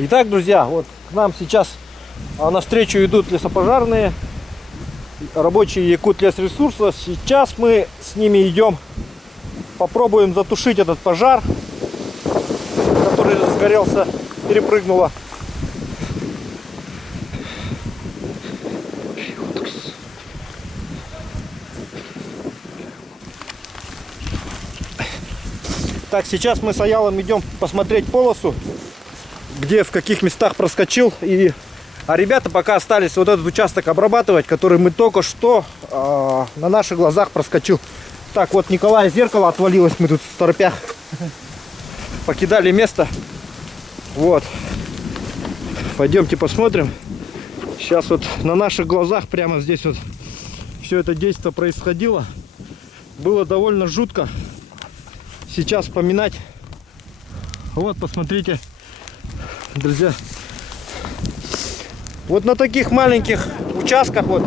Итак, друзья, вот к нам сейчас навстречу идут лесопожарные, рабочие Якутлесресурса. Сейчас мы с ними идем, попробуем затушить этот пожар, который разгорелся, перепрыгнула. Так, сейчас мы с Аялом идем посмотреть полосу, где в каких местах проскочил. А ребята пока остались вот этот участок обрабатывать, который мы только что на наших глазах проскочил. Так, вот Николая зеркало отвалилось, мы тут в торопях покидали место. Вот. Пойдемте посмотрим. Сейчас вот на наших глазах прямо здесь вот все это действие происходило. Было довольно жутко сейчас вспоминать. Вот, посмотрите, друзья. Вот на таких маленьких участках, вот,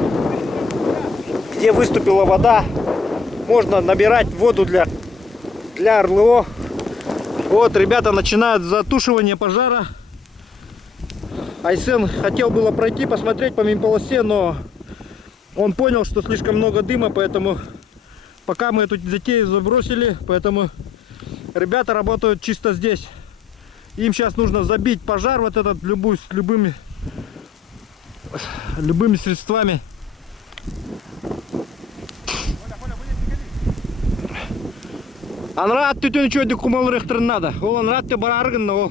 где выступила вода, можно набирать воду для РЛО. Вот, ребята начинают затушивание пожара. Айсен хотел было пройти, посмотреть по мин-полосе, но он понял, что слишком много дыма, поэтому пока мы эту затею забросили, поэтому ребята работают чисто здесь. Им сейчас нужно забить пожар вот этот любыми средствами. Анрат ты ничего не кумал рехтер надо. Он анрат ты барарган, но.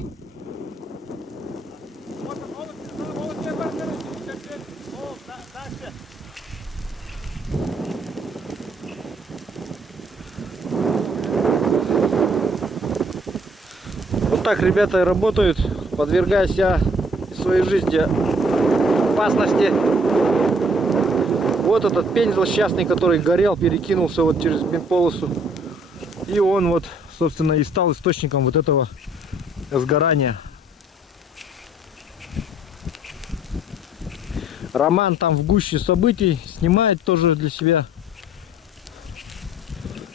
Вот так ребята работают, подвергая себя в своей жизни опасности. Вот этот пень злосчастный, который горел, перекинулся вот через полосу. И он вот, собственно, и стал источником вот этого сгорания. Роман там в гуще событий снимает тоже для себя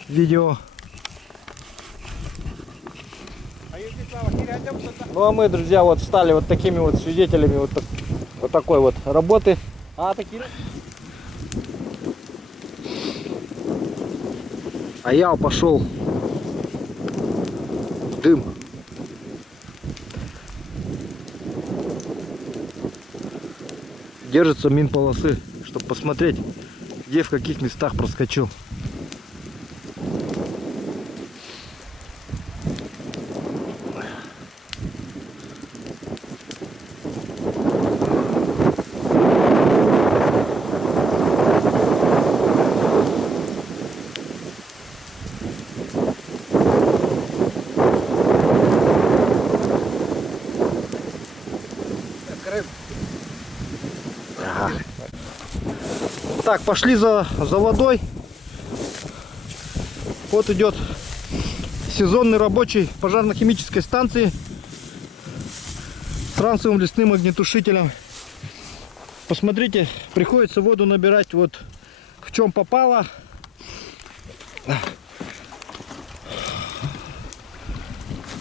видео. Ну а мы, друзья, вот стали вот такими вот свидетелями вот такой вот работы. А я пошел в дым. Держится мин-полосы, чтобы посмотреть, где в каких местах проскочил. Так, пошли за водой. Вот идет сезонный рабочий пожарно-химической станции с ранцевым лесным огнетушителем. Посмотрите, приходится воду набирать вот в чем попало.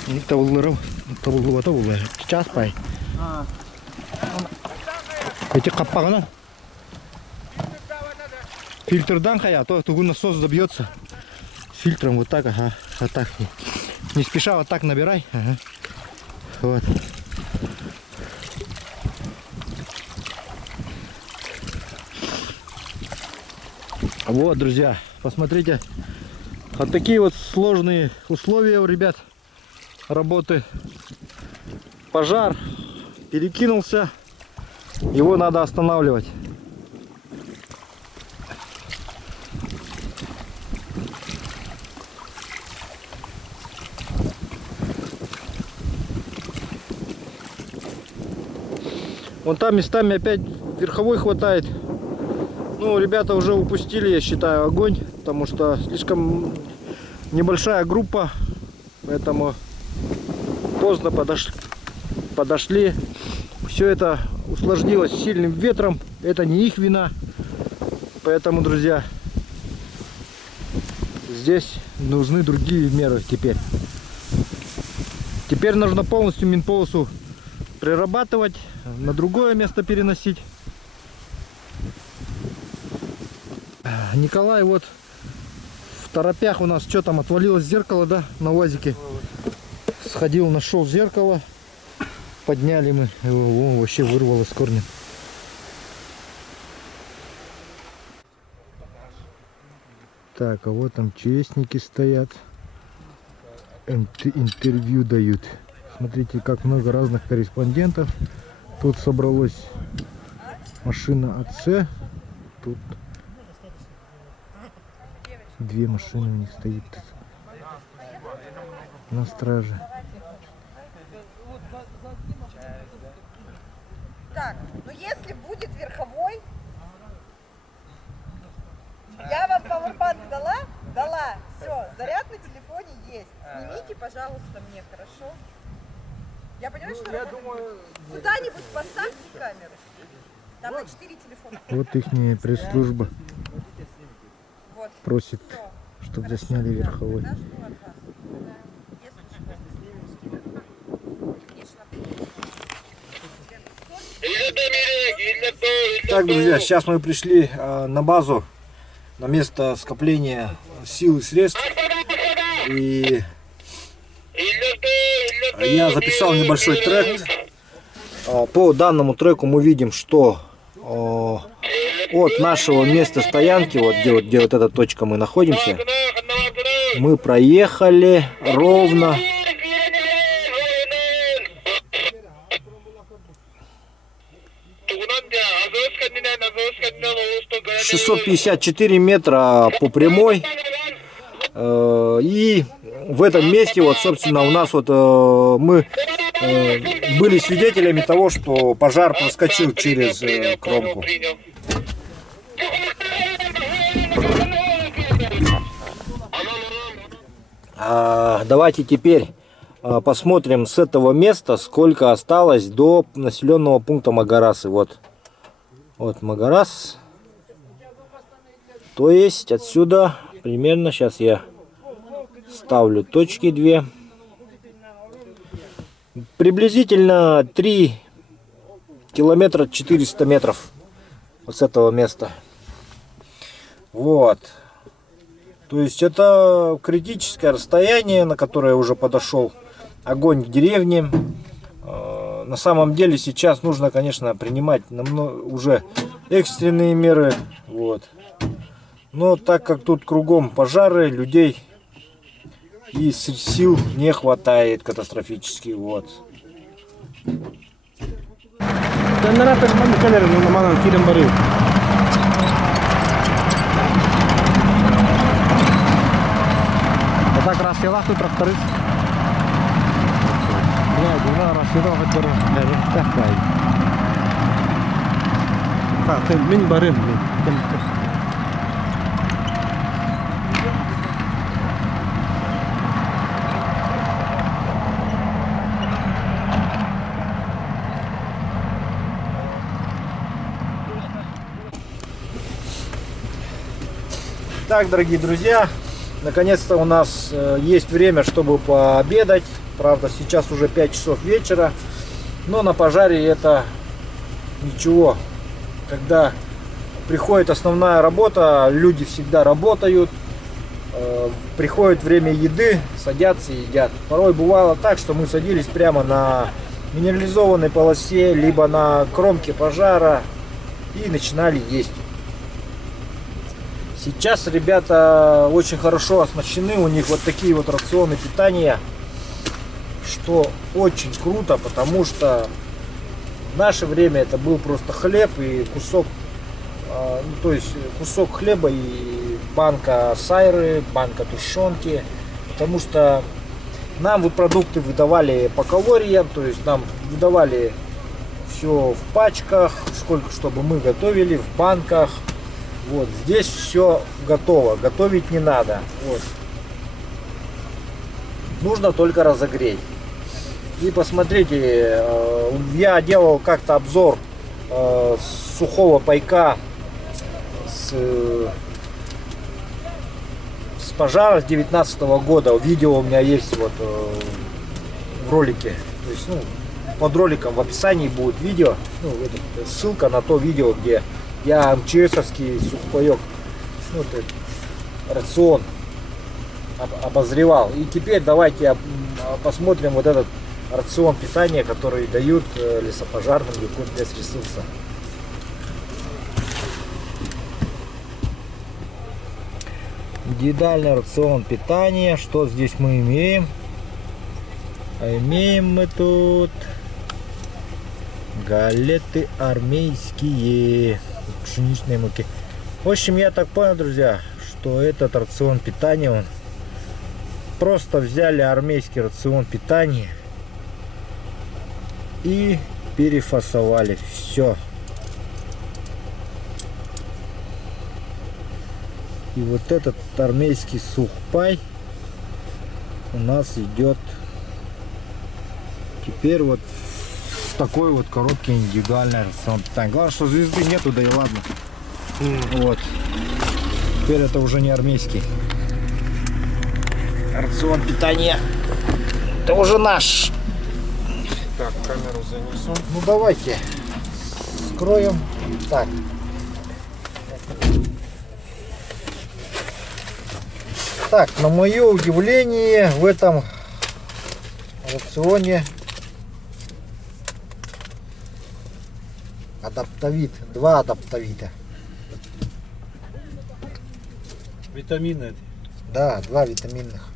Сейчас пай. Эти капагана. Фильтрдан хая, то насос забьется. Фильтром вот так, ага, вот так. Не спеша вот так набирай. Ага. Вот. Вот, друзья, посмотрите. Вот такие вот сложные условия у ребят работы. Пожар перекинулся. Его надо останавливать. Вон там местами опять верховой хватает. Ну, ребята уже упустили, я считаю, огонь, потому что слишком небольшая группа, поэтому поздно подошли. Все это усложнилось сильным ветром, это не их вина. Поэтому, друзья, здесь нужны другие меры теперь. Теперь нужно полностью минполосу перерабатывать, на другое место переносить. Николай вот в торопях у нас что там отвалилось зеркало, да, на УАЗике. Сходил, нашел зеркало, подняли мы его, вообще вырвало с корнем. Так, а вот там ЧСники стоят, интервью дают. Смотрите, как много разных корреспондентов. Тут собралась машина АЦ. Тут две машины у них стоит на страже. Так, ну если будет верховой, я вам пауэрбанк дала? Дала. Все, заряд на телефоне есть. Снимите, пожалуйста, мне, хорошо? Я понимаю, что я думаю, куда-нибудь поставьте камеры. Там на 4 телефона. Вот их пресс-служба Вот. просит, чтобы засняли верховой. Я жду от вас. Если что. Так, друзья, сейчас мы пришли на базу, на место скопления сил и средств. И я записал небольшой трек. По данному треку мы видим, что от нашего места стоянки, вот где вот эта точка мы находимся, мы проехали ровно 654 метра по прямой. И в этом месте, вот, собственно, у нас вот мы были свидетелями того, что пожар проскочил через кромку. Давайте теперь посмотрим с этого места, сколько осталось до населенного пункта Магарасы. Вот Магарас. То есть отсюда примерно, сейчас я ставлю точки 2. Приблизительно 3 километра 400 метров вот с этого места. Вот. То есть это критическое расстояние, на которое уже подошел огонь к деревне. На самом деле сейчас нужно, конечно, принимать уже экстренные меры. Вот. Но так как тут кругом пожары, людей и сил не хватает катастрофически. Вот. Так раз я лаху тракторист. Ya, раз я лаху тракторист. Так, min барым. Так, дорогие друзья, наконец-то у нас есть время, чтобы пообедать. Правда, сейчас уже 5 часов вечера, но на пожаре это ничего. Когда приходит основная работа, люди всегда работают, приходит время еды, садятся и едят. Порой бывало так, что мы садились прямо на минерализованной полосе, либо на кромке пожара и начинали есть. Сейчас ребята очень хорошо оснащены, у них вот такие вот рационы питания, что очень круто, потому что в наше время это был просто хлеб и кусок, то есть кусок хлеба и банка сайры, банка тушенки, потому что нам вот продукты выдавали по калориям, то есть нам выдавали все в пачках, сколько чтобы мы готовили, в банках. Вот здесь все готово, готовить не надо. Вот. Нужно только разогреть. И посмотрите, я делал как-то обзор сухого пайка с пожара с 2019 года. Видео у меня есть вот в ролике. То есть, ну, под роликом в описании будет видео, ну, ссылка на то видео, где я МЧСовский сухпайок, ну, рацион обозревал. И теперь давайте посмотрим вот этот рацион питания, который дают лесопожарным Якутспецресурса. Индивидуальный рацион питания. Что здесь мы имеем? А имеем мы тут галеты армейские, пшеничные муки. В общем, я так понял, друзья, что этот рацион питания, он просто взяли армейский рацион питания и перефасовали. Все. И вот этот армейский сухпай у нас идет теперь вот в такой вот коробке индивидуальный рацион питания. Главное, что звезды нету, да и ладно. Вот. Теперь это уже не армейский рацион питания. Это уже наш. Так, камеру занесу. Ну давайте скроем. Так. Так, на мое удивление, в этом рационе адаптовит, 2 адаптовита. Витамины. Да, 2 витаминных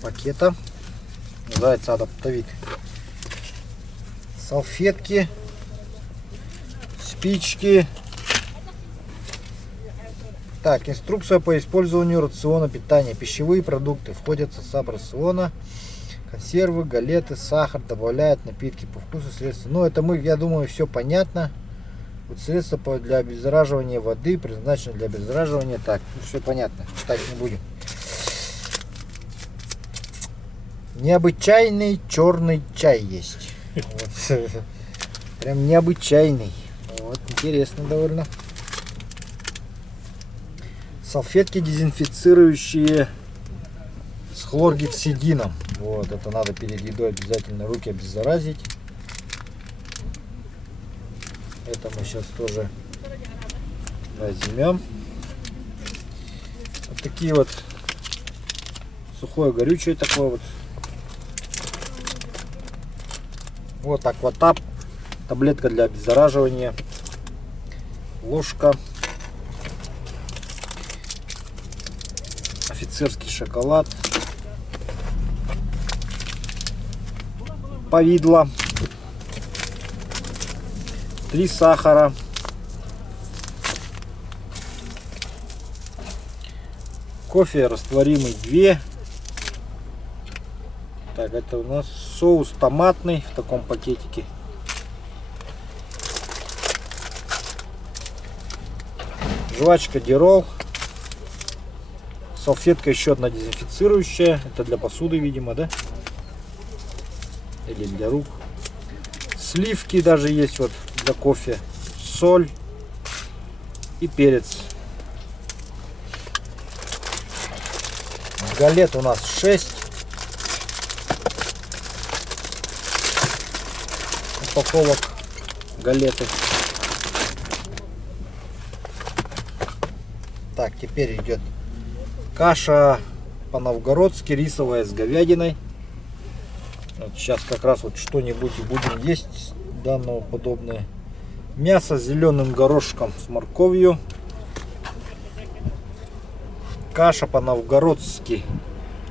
пакета. Называется адаптовит. Салфетки, спички. Так, инструкция по использованию рациона питания. Пищевые продукты входят в состав рациона. Консервы, галеты, сахар, добавляют напитки по вкусу, средства. Ну, это я думаю, все понятно. Вот средства для обеззараживания воды, предназначены для обеззараживания. Так, ну, все понятно, читать не будем. Необычайный черный чай есть. Вот. Прям необычайный. Вот, интересно довольно. Салфетки дезинфицирующие с хлоргексидином. Вот, это надо перед едой обязательно руки обеззаразить. Это мы сейчас тоже возьмем. Вот такие вот сухое горючее такое вот. Вот акватап, таблетка для обеззараживания, ложка, офицерский шоколад, повидло, 3 сахара, кофе растворимый 2. Так, это у нас соус томатный в таком пакетике. Жвачка Дирол. Салфетка еще одна дезинфицирующая. Это для посуды, видимо, да? Или для рук. Сливки даже есть вот для кофе. Соль и перец. Галет у нас 6. Упаковок галеты. Так, теперь идет каша по-новгородски, рисовая с говядиной. Вот сейчас как раз вот что-нибудь и будем есть данного подобное. Мясо с зеленым горошком с морковью. Каша по-новгородски,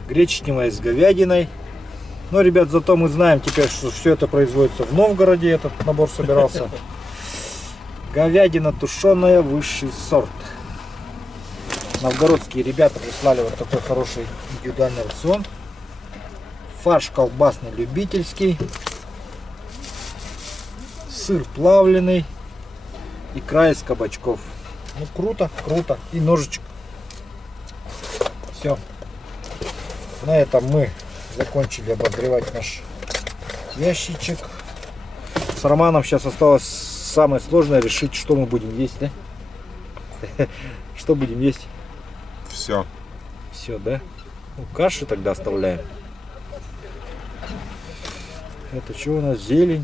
гречневая с говядиной. Но, ребят, зато мы знаем теперь, что все это производится в Новгороде. Этот набор собирался. Говядина тушеная, высший сорт. Новгородские ребята прислали вот такой хороший индивидуальный рацион. Фарш колбасный любительский. Сыр плавленый. Икра из кабачков. Ну, круто, круто. И ножичек. Все. На этом мы закончили обозревать наш ящичек. С Романом сейчас осталось самое сложное решить, что мы будем есть, да? Что будем есть? Все. Все, да? Ну, каши тогда оставляем. Это что у нас? Зелень.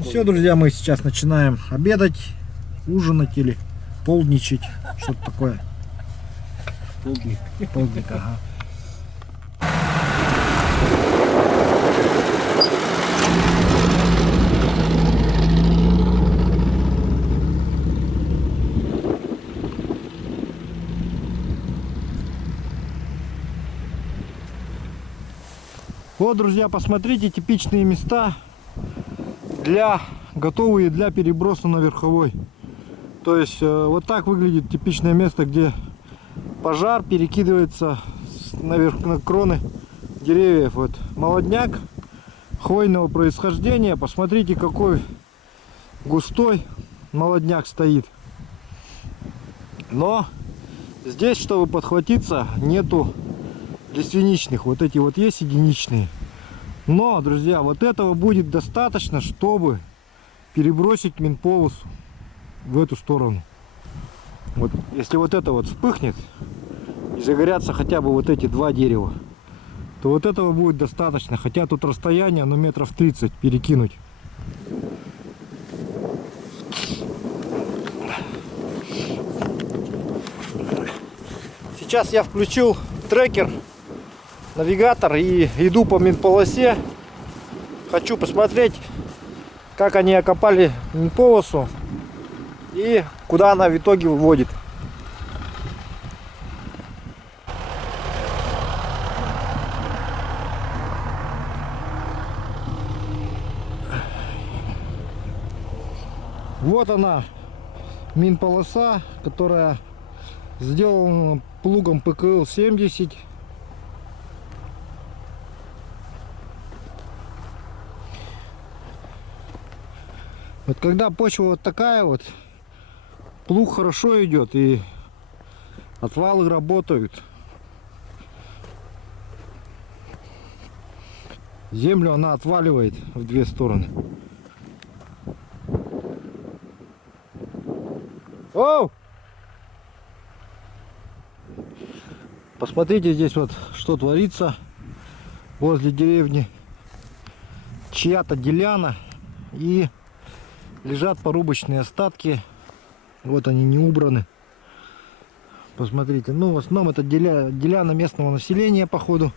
Все, друзья, мы сейчас начинаем обедать, ужинать или полдничать. Что-то такое. Полдник. Полдник, ага. Вот, друзья, посмотрите типичные места готовые для переброса на верховой. То есть вот так выглядит типичное место, где пожар перекидывается на кроны деревьев. Вот молодняк хвойного происхождения. Посмотрите, какой густой молодняк стоит. Но здесь, чтобы подхватиться, нету лиственничных. Вот эти вот есть единичные. Но, друзья, вот этого будет достаточно, чтобы перебросить минполосу в эту сторону. Вот если вот это вот вспыхнет и загорятся хотя бы вот эти два дерева, то вот этого будет достаточно. Хотя тут расстояние, ну, метров 30 перекинуть. Сейчас я включил трекер, навигатор и иду по минполосе. Хочу посмотреть, как они окопали минполосу и куда она в итоге выводит. Вот она, минполоса, которая сделана плугом ПКЛ-70. Вот когда почва вот такая вот, плуг хорошо идет и отвалы работают. Землю она отваливает в две стороны. Оу! Посмотрите здесь вот, что творится возле деревни. Чья-то деляна и лежат порубочные остатки. Вот они не убраны. Посмотрите. Ну, в основном это деляна местного населения, походу.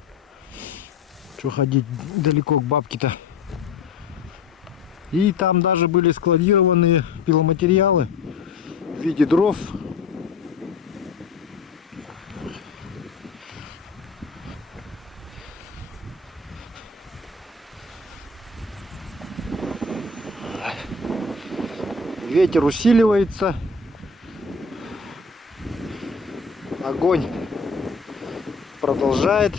Что ходить далеко к бабке-то. И там даже были складированы пиломатериалы в виде дров. Ветер усиливается, огонь продолжает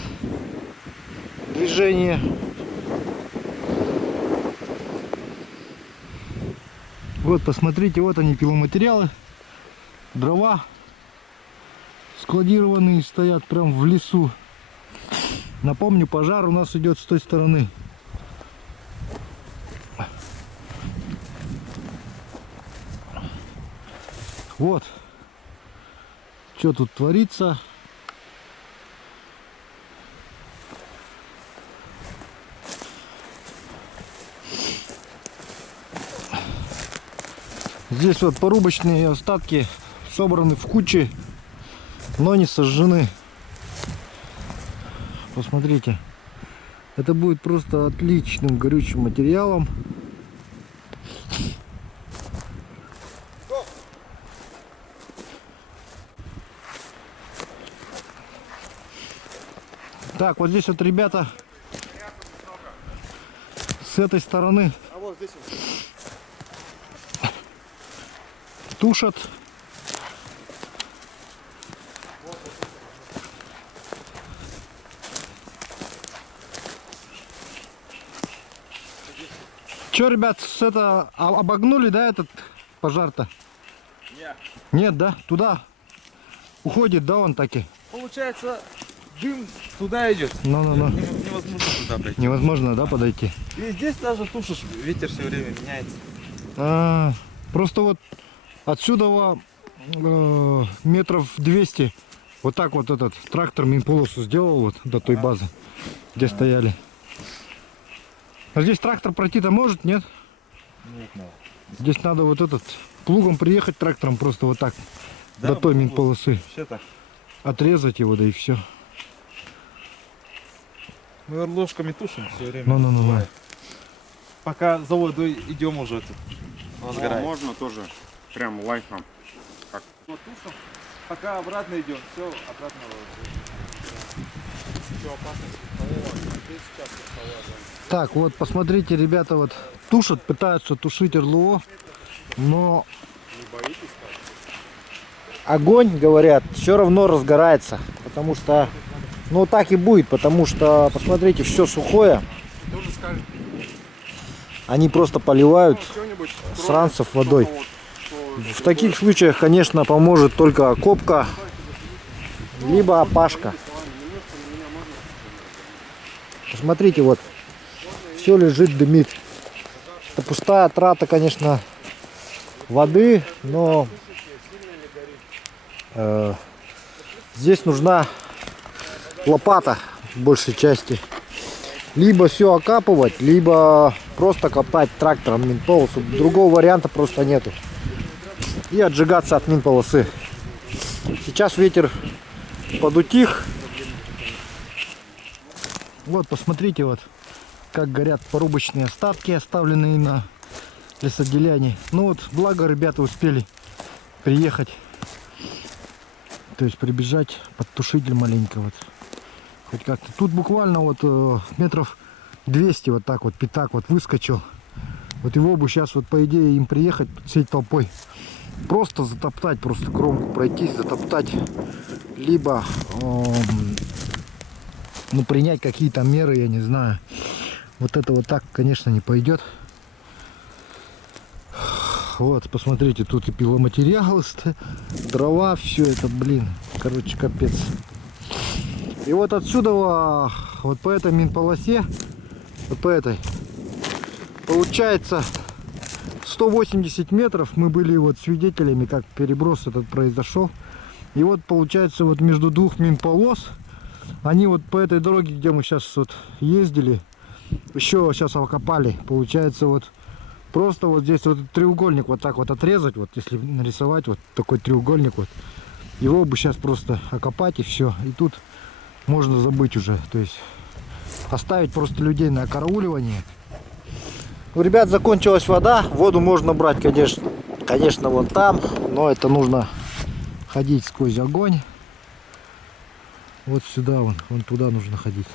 движение. Вот посмотрите, вот они пиломатериалы, дрова складированные стоят прям в лесу. Напомню, пожар у нас идет с той стороны. Вот, что тут творится. Здесь вот порубочные остатки собраны в куче, но не сожжены. Посмотрите, это будет просто отличным горючим материалом. Так, вот здесь вот ребята с этой стороны тушат. Че, ребят, обогнули, да, этот пожар-то? Нет. Нет, да? Туда уходит, да, он таки? Получается, дым туда идет. Ну. Невозможно туда пройти. Невозможно, да, подойти? И здесь даже тушишь, ветер все время меняется. Просто вот отсюда метров 200 вот так вот этот трактор минполосу сделал вот до той базы, где стояли. А здесь трактор пройти-то может, нет? Нет, надо. Здесь надо вот этот плугом приехать трактором просто вот так до той минполосы. Все так. Отрезать его, да и все. Мы ложками тушим все время. Ну. Пока за водой идем уже тут. Он сгорает. Можно тоже прям лайфом. Вот тушим, пока обратно идем, все обратно. Так, вот посмотрите, ребята вот тушат, пытаются тушить РЛО, но огонь, говорят, все равно разгорается, потому что, ну так и будет, потому что, посмотрите, все сухое, они просто поливают сранцев водой. В таких случаях, конечно, поможет только копка, либо опашка. Посмотрите, вот, все лежит, дымит. Это пустая трата, конечно, воды, но здесь нужна лопата в большей части. Либо все окапывать, либо просто копать трактором минполосу. Другого варианта просто нету. И отжигаться от минполосы. Сейчас ветер подутих. Вот, посмотрите, вот как горят порубочные остатки, оставленные на лесоделянии. Ну вот, благо ребята успели приехать, то есть прибежать, подтушитель маленько вот. Хоть как-то. Тут буквально вот метров 200 вот так вот пятак вот выскочил. Вот его бы сейчас вот по идее им приехать всей толпой. Просто затоптать, просто кромку пройтись, затоптать. Либо ну, принять какие-то меры, я не знаю. Вот это вот так, конечно, не пойдет. Вот, посмотрите, тут и пиломатериалы, дрова, все это, блин, короче, капец. И вот отсюда, вот по этой минполосе, вот по этой, получается 180 метров. Мы были вот свидетелями, как переброс этот произошел. И вот получается вот между двух минполос, они вот по этой дороге, где мы сейчас вот ездили, еще сейчас окопали. Получается вот просто вот здесь вот треугольник вот так вот отрезать, вот если нарисовать вот такой треугольник вот, его бы сейчас просто окопать и все. И тут можно забыть уже, то есть оставить просто людей на окарауливание. У ребят закончилась вода, воду можно брать, конечно, вон там, но это нужно ходить сквозь огонь. Вот сюда, вон туда нужно ходить.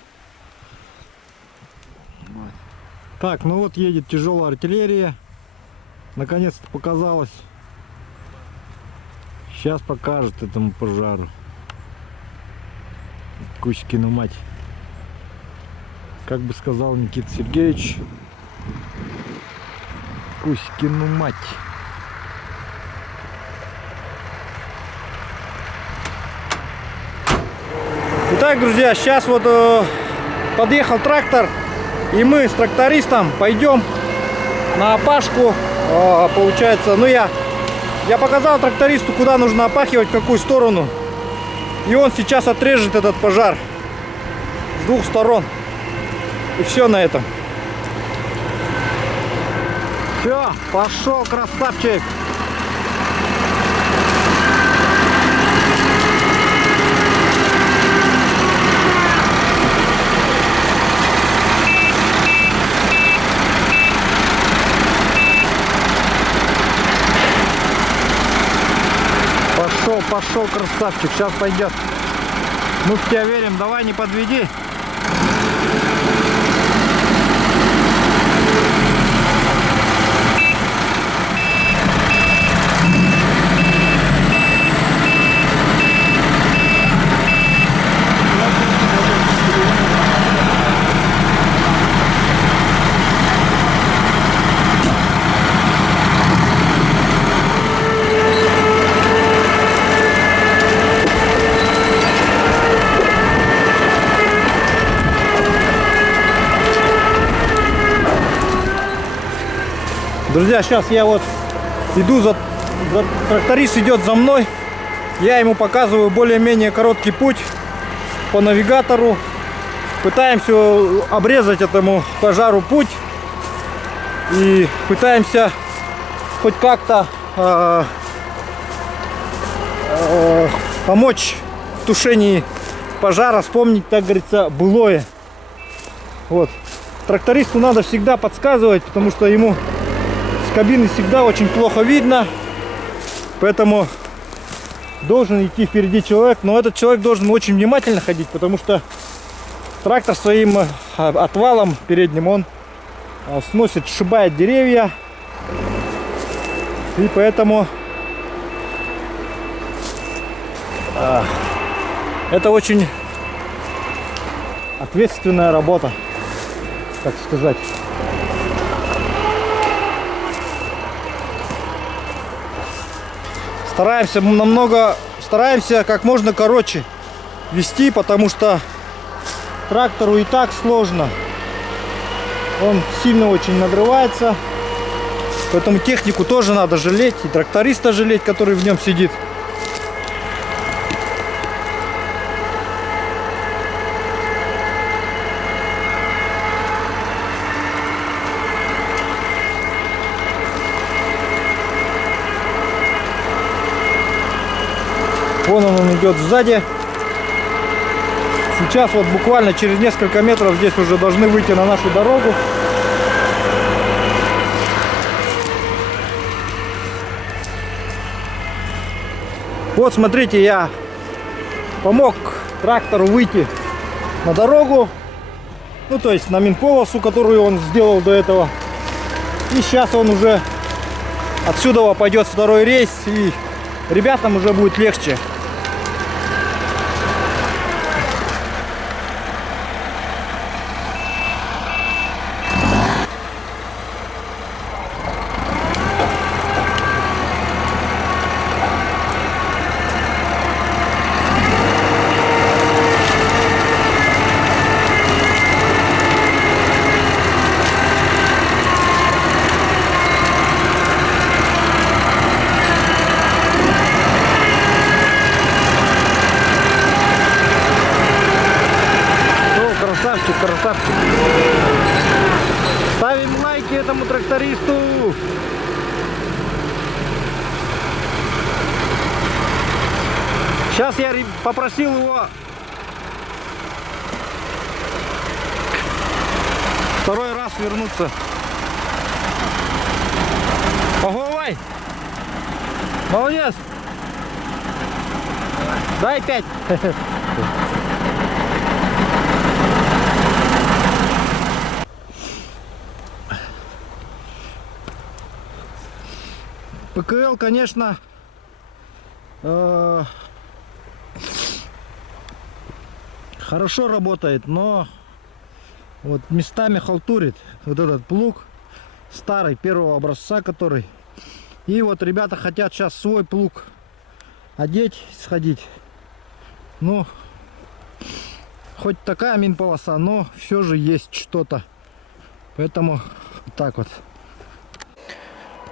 Так, ну вот едет тяжелая артиллерия. Наконец-то показалось. Сейчас покажет этому пожару. Кузькину мать. Как бы сказал Никита Сергеевич, Кузькину мать. Итак, друзья, сейчас вот подъехал трактор, и мы с трактористом пойдем на опашку. Получается, ну я показал трактористу, куда нужно опахивать, в какую сторону. И он сейчас отрежет этот пожар с двух сторон. И все на этом. Все, пошел, красавчик. Пошел, красавчик, сейчас пойдет. Мы в тебя верим, давай не подведи. Друзья, сейчас я вот иду тракторист идет за мной. Я ему показываю более-менее короткий путь по навигатору. пытаемся обрезать этому пожару путь и пытаемся хоть как-то помочь в тушении пожара, вспомнить, так говорится, былое. Вот. Трактористу надо всегда подсказывать, потому что ему с кабины всегда очень плохо видно, поэтому должен идти впереди человек, но этот человек должен очень внимательно ходить, потому что трактор своим отвалом передним он сносит, сшибает деревья, и поэтому это очень ответственная работа, так сказать. Стараемся как можно короче вести, потому что трактору и так сложно. Он сильно очень надрывается. Поэтому технику тоже надо жалеть. И тракториста жалеть, который в нем сидит. Вон он идет сзади. Сейчас вот буквально через несколько метров здесь уже должны выйти на нашу дорогу. Вот смотрите, я помог трактору выйти на дорогу. Ну то есть на минполосу, которую он сделал до этого. И сейчас он уже отсюда пойдет второй рейс, и ребятам уже будет легче. Красавчик. Ставим лайки этому трактористу. Сейчас я попросил его второй раз вернуться. Ого, молодец. Дай 5. ПКЛ, конечно, хорошо работает, но вот местами халтурит. Вот этот плуг старый, первого образца, который. И вот ребята хотят сейчас свой плуг одеть, сходить. Ну, хоть такая минполоса, но все же есть что-то. Поэтому вот так вот.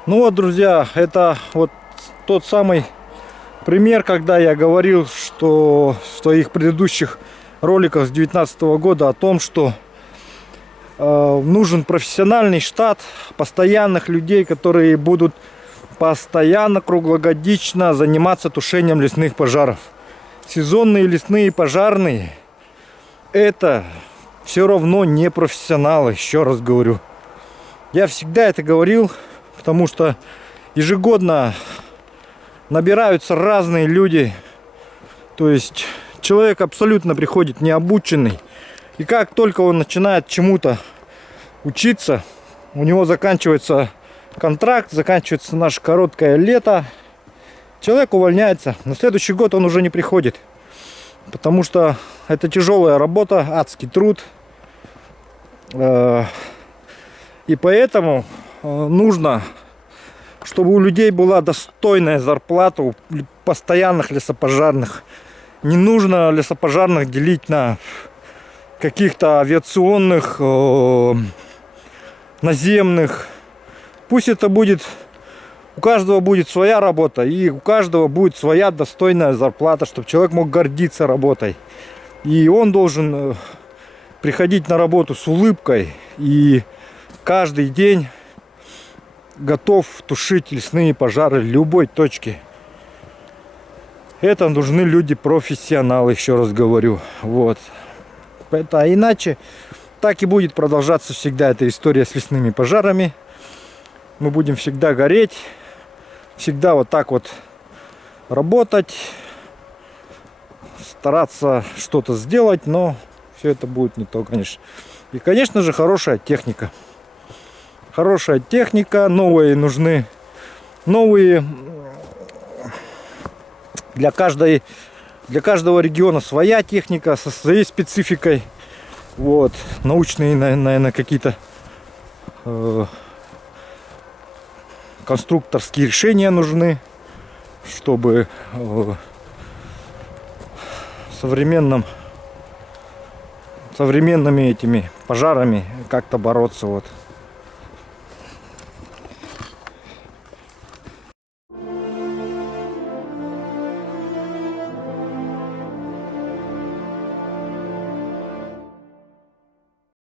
Ну вот, друзья, это вот тот самый пример, когда я говорил, что в своих предыдущих роликах с 2019 года о том, что нужен профессиональный штат постоянных людей, которые будут постоянно, круглогодично заниматься тушением лесных пожаров. Сезонные лесные пожарные — это все равно не профессионалы, еще раз говорю. Я всегда это говорил. Потому что ежегодно набираются разные люди. То есть человек абсолютно приходит необученный. И как только он начинает чему-то учиться, у него заканчивается контракт, заканчивается наше короткое лето. Человек увольняется. На следующий год он уже не приходит. Потому что это тяжелая работа, адский труд. И поэтому нужно, чтобы у людей была достойная зарплата, у постоянных лесопожарных. Не нужно лесопожарных делить на каких-то авиационных, наземных. Пусть это будет, у каждого будет своя работа, и у каждого будет своя достойная зарплата, чтобы человек мог гордиться работой. И он должен приходить на работу с улыбкой и каждый день готов тушить лесные пожары в любой точке. Это нужны люди профессионалы, еще раз говорю. Вот. А иначе так и будет продолжаться всегда эта история с лесными пожарами. Мы будем всегда гореть, всегда вот так вот работать, стараться что-то сделать, но все это будет не то, конечно. И, конечно же, хорошая техника. Хорошая техника, новые нужны, новые для каждого региона своя техника со своей спецификой. Вот, научные, наверное, какие-то конструкторские решения нужны, чтобы современными этими пожарами как-то бороться. Вот.